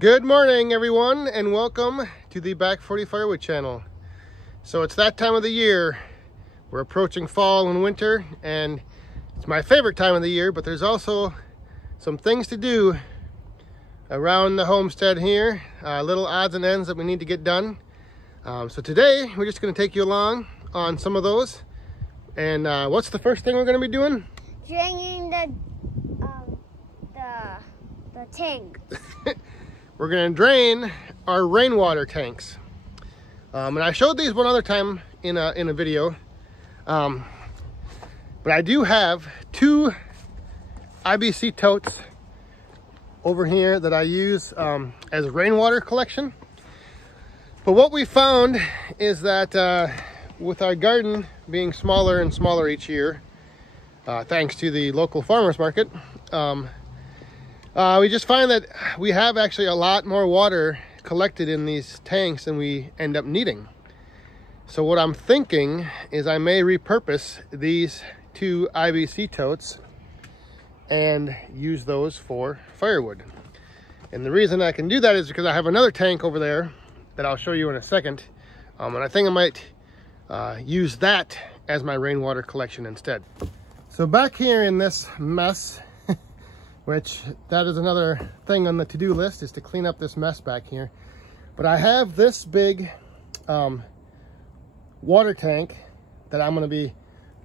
Good morning, everyone, and welcome to the Back 40 Firewood channel. So it's that time of the year. We're approaching fall and winter, and it's my favorite time of the year, but there's also some things to do around the homestead here, little odds and ends that we need to get done. So today we're just going to take you along on some of those. And what's the first thing we're going to be doing? Draining the tank. We're going to drain our rainwater tanks. And I showed these one other time in a video. But I do have two IBC totes over here that I use as rainwater collection. But what we found is that with our garden being smaller and smaller each year, thanks to the local farmers market, we just find that we have actually a lot more water collected in these tanks than we end up needing. So what I'm thinking is I may repurpose these two IBC totes and use those for firewood. And the reason I can do that is because I have another tank over there that I'll show you in a second. And I think I might use that as my rainwater collection instead. So back here in this mess, which that is another thing on the to-do list, is to clean up this mess back here. But I have this big water tank that I'm gonna be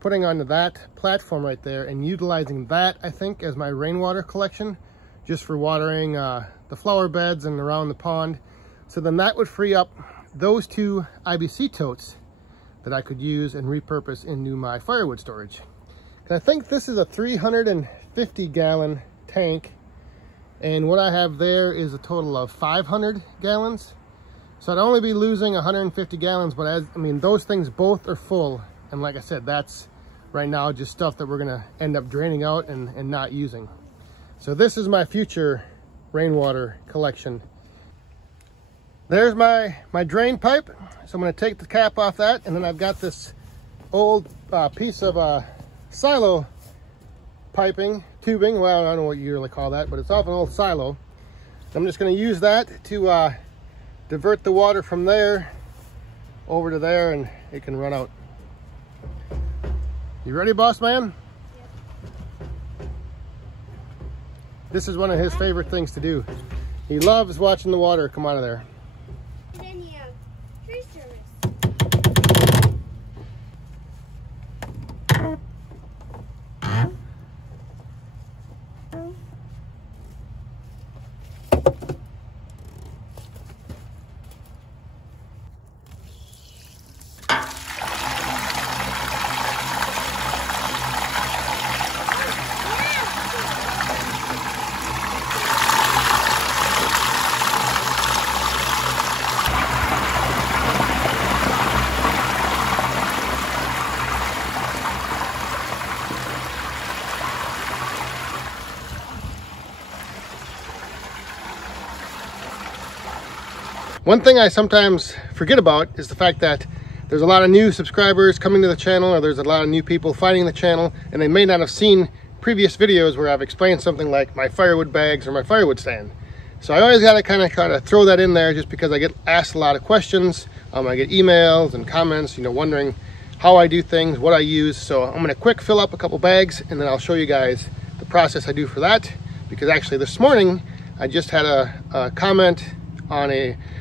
putting onto that platform right there and utilizing that, I think, as my rainwater collection, just for watering the flower beds and around the pond. So then that would free up those two IBC totes that I could use and repurpose into my firewood storage. And I think this is a 350 gallon tank, and what I have there is a total of 500 gallons. So I'd only be losing 150 gallons, but those things both are full. And like I said, that's right now just stuff that we're gonna end up draining out and not using. So this is my future rainwater collection. There's my drain pipe. So I'm gonna take the cap off that, and then I've got this old piece of silo tubing. Well, I don't know what you really call that, but it's off an old silo. I'm just going to use that to divert the water from there over to there, and it can run out. You ready, boss man? Yep. This is one of his favorite things to do. He loves watching the water come out of there. And then you have tree service. One thing I sometimes forget about is the fact that there's a lot of new subscribers coming to the channel, or there's a lot of new people finding the channel, and they may not have seen previous videos where I've explained something like my firewood bags or my firewood stand. So I always got to kind of throw that in there, just because I get asked a lot of questions. I get emails and comments, wondering how I do things, what I use. So I'm going to quick fill up a couple bags, and then I'll show you guys the process I do for that. Because actually this morning I just had a comment on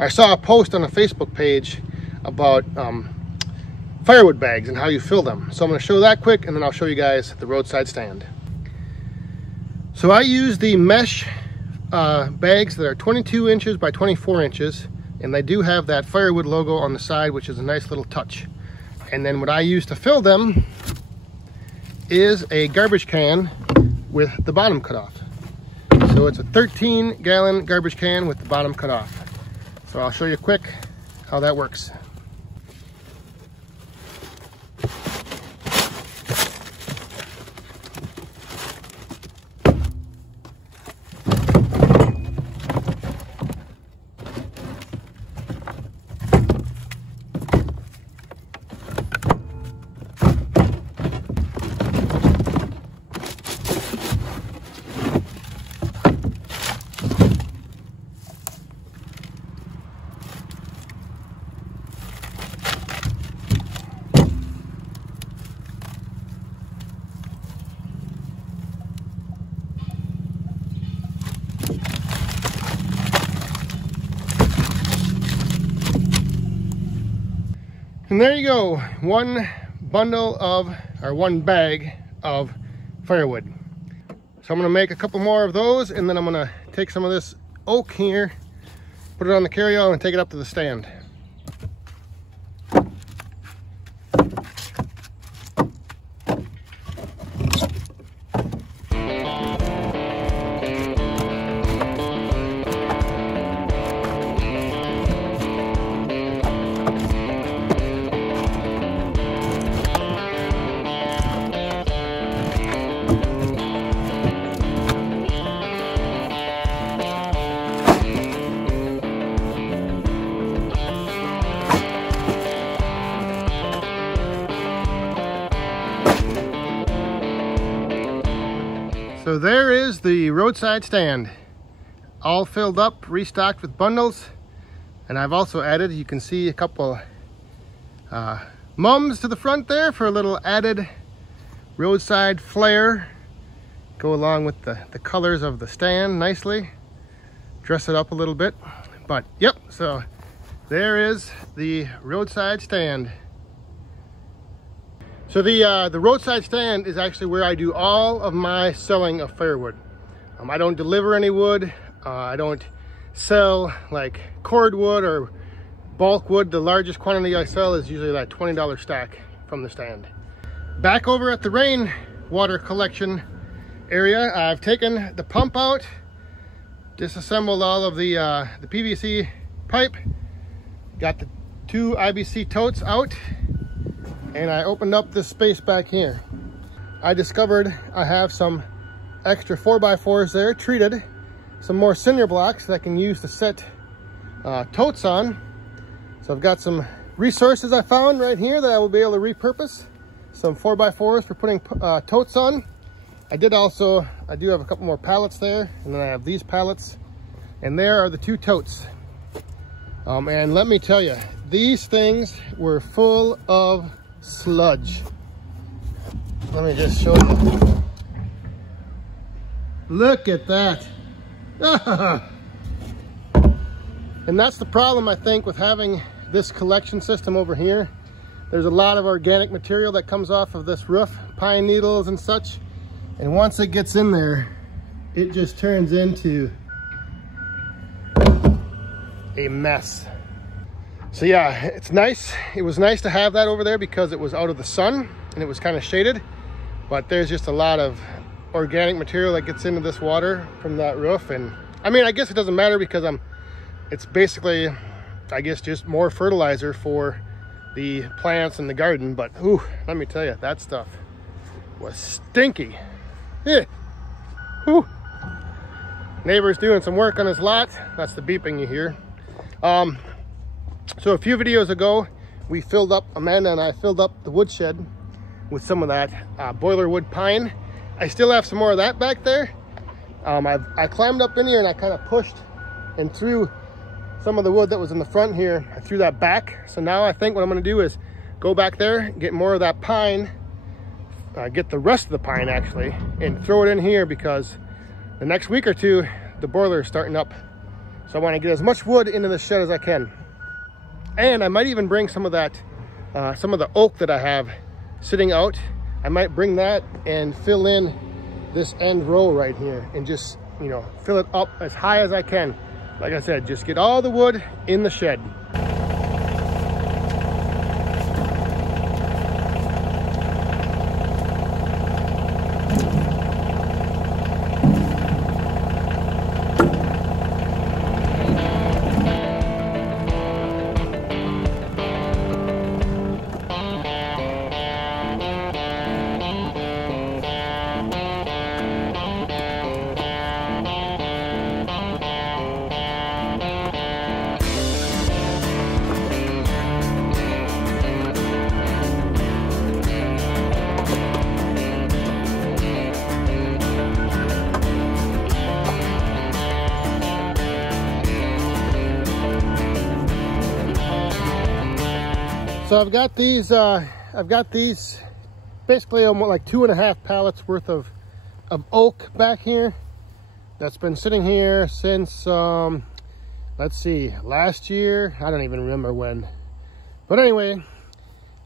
I saw a post on a Facebook page about firewood bags and how you fill them. So I'm going to show that quick, and then I'll show you guys the roadside stand. So I use the mesh bags that are 22 inches by 24 inches, and they do have that firewood logo on the side, which is a nice little touch. And then what I use to fill them is a garbage can with the bottom cut off. So it's a 13 gallon garbage can with the bottom cut off. So I'll show you quick how that works. And there you go, one bag of firewood. So I'm gonna make a couple more of those, and then I'm gonna take some of this oak here, put it on the carryall, and take it up to the stand. So there is the roadside stand, all filled up, restocked with bundles. And I've also added, you can see a couple mums to the front there for a little added roadside flair. Go along with the colors of the stand nicely. Dress it up a little bit. But yep, so there is the roadside stand. So the roadside stand is actually where I do all of my selling of firewood. I don't deliver any wood. I don't sell like cordwood or bulk wood. The largest quantity I sell is usually that $20 stack from the stand. Back over at the rainwater collection area, I've taken the pump out, disassembled all of the PVC pipe, got the 2 IBC totes out, and I opened up this space back here. I discovered I have some extra 4x4s there, treated, some more cinder blocks that I can use to set totes on. So I've got some resources I found right here that I will be able to repurpose. Some 4x4s for putting totes on. I do have a couple more pallets there, and then I have these pallets, and there are the 2 totes. And let me tell you, these things were full of sludge. Let me just show you. Look at that. And that's the problem, I think, with having this collection system over here. There's a lot of organic material that comes off of this roof, pine needles and such. And once it gets in there, it just turns into a mess. So yeah, it's nice. It was nice to have that over there because it was out of the sun and it was kind of shaded. But there's just a lot of organic material that gets into this water from that roof. And I mean, I guess it doesn't matter because it's basically, I guess, just more fertilizer for the plants in the garden. But ooh, let me tell you, that stuff was stinky. Yeah. Ooh. Neighbor's doing some work on his lot. That's the beeping you hear. So a few videos ago, Amanda and I filled up the woodshed with some of that boiler wood pine. I still have some more of that back there. I climbed up in here and I kind of pushed and threw some of the wood that was in the front here. I threw that back. So now I think what I'm gonna do is go back there, get more of that pine, get the rest of the pine actually, and throw it in here because the next week or two, the boiler is starting up. So I wanna get as much wood into the shed as I can. And I might even bring some of that, some of the oak that I have sitting out. I might bring that and fill in this end row right here and just, you know, fill it up as high as I can. Like I said, just get all the wood in the shed. So I've got these basically almost like 2.5 pallets worth of oak back here that's been sitting here since let's see, last year. I don't even remember when, but anyway,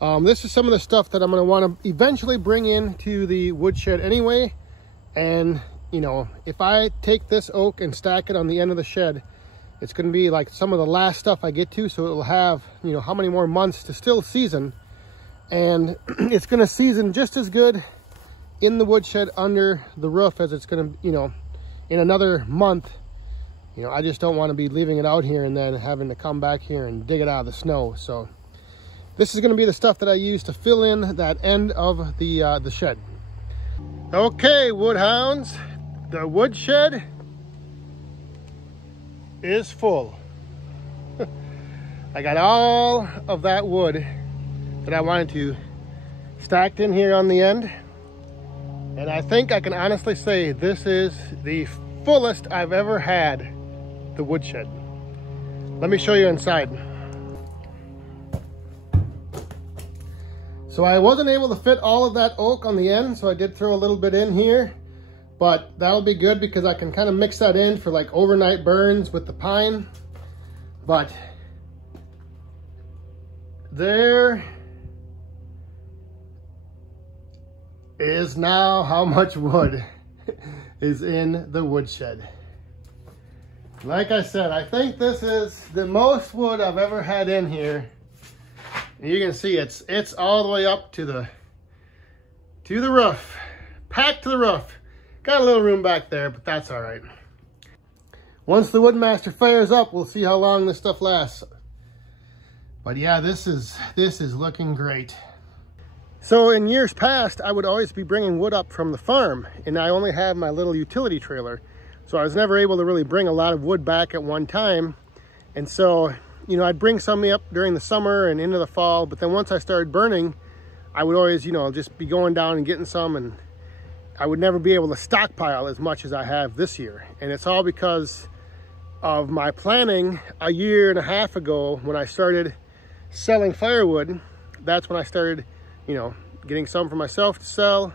This is some of the stuff that I'm going to want to eventually bring into the woodshed anyway. And, you know, if I take this oak and stack it on the end of the shed, it's going to be like some of the last stuff I get to. So it'll have, you know, how many more months to still season. And it's going to season just as good in the woodshed under the roof as it's going to, you know, in another month. You know, I just don't want to be leaving it out here and then having to come back here and dig it out of the snow. So this is going to be the stuff that I use to fill in that end of the shed. Okay, woodhounds, the woodshed is full. I got all of that wood that I wanted to stacked in here on the end. And I think I can honestly say this is the fullest I've ever had the woodshed. Let me show you inside. So I wasn't able to fit all of that oak on the end, so I did throw a little bit in here, but that'll be good because I can kind of mix that in for like overnight burns with the pine. But there is now how much wood is in the woodshed. Like I said, I think this is the most wood I've ever had in here. And you can see it's all the way up to the roof, packed to the roof. Got a little room back there, but that's all right. Once the Woodmaster fires up, we'll see how long this stuff lasts. But yeah, this is looking great. So in years past, I would always be bringing wood up from the farm, and I only have my little utility trailer. So I was never able to really bring a lot of wood back at one time. And so, you know, I'd bring some up during the summer and into the fall, but then once I started burning, I would always, you know, just be going down and getting some, and I would never be able to stockpile as much as I have this year. And it's all because of my planning a year and a half ago when I started selling firewood. That's when I started, you know, getting some for myself to sell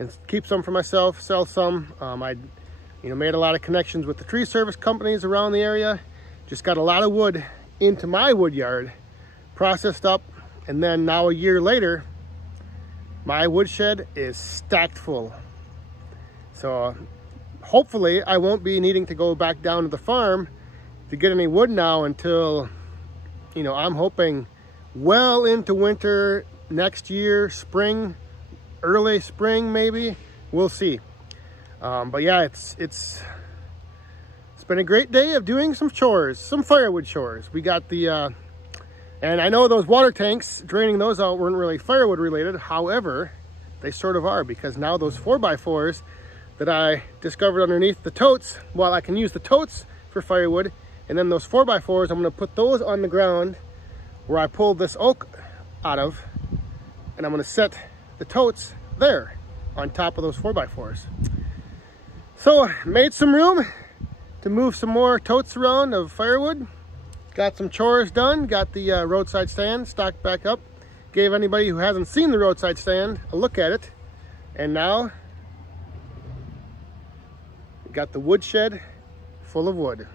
and keep some for myself, sell some. I, you know, made a lot of connections with the tree service companies around the area. Just got a lot of wood into my wood yard, processed up, and then now a year later, my woodshed is stacked full. So hopefully I won't be needing to go back down to the farm to get any wood now until, you know, I'm hoping well into winter next year, spring, early spring maybe. We'll see. But yeah, it's been a great day of doing some chores, some firewood chores. We got the, and I know those water tanks, draining those out weren't really firewood related. However, they sort of are, because now those 4x4s that I discovered underneath the totes, well, I can use the totes for firewood, and then those 4x4s, I'm gonna put those on the ground where I pulled this oak out of, and I'm gonna set the totes there on top of those 4x4s. So made some room to move some more totes around of firewood. Got some chores done, got the roadside stand stocked back up. Gave anybody who hasn't seen the roadside stand a look at it. And now, got the woodshed full of wood.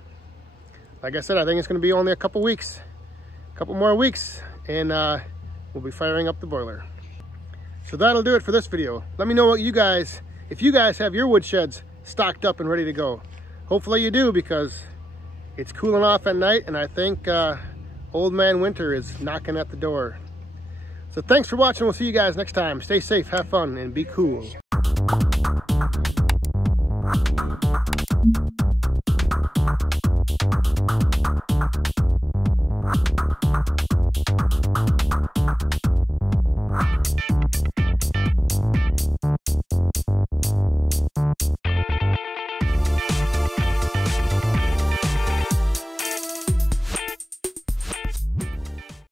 Like I said, I think it's gonna be only a couple more weeks, and we'll be firing up the boiler. So that'll do it for this video. Let me know what you guys, if you guys have your woodsheds stocked up and ready to go. Hopefully you do, because it's cooling off at night, and I think old man winter is knocking at the door. So thanks for watching. We'll see you guys next time. Stay safe, have fun, and be cool.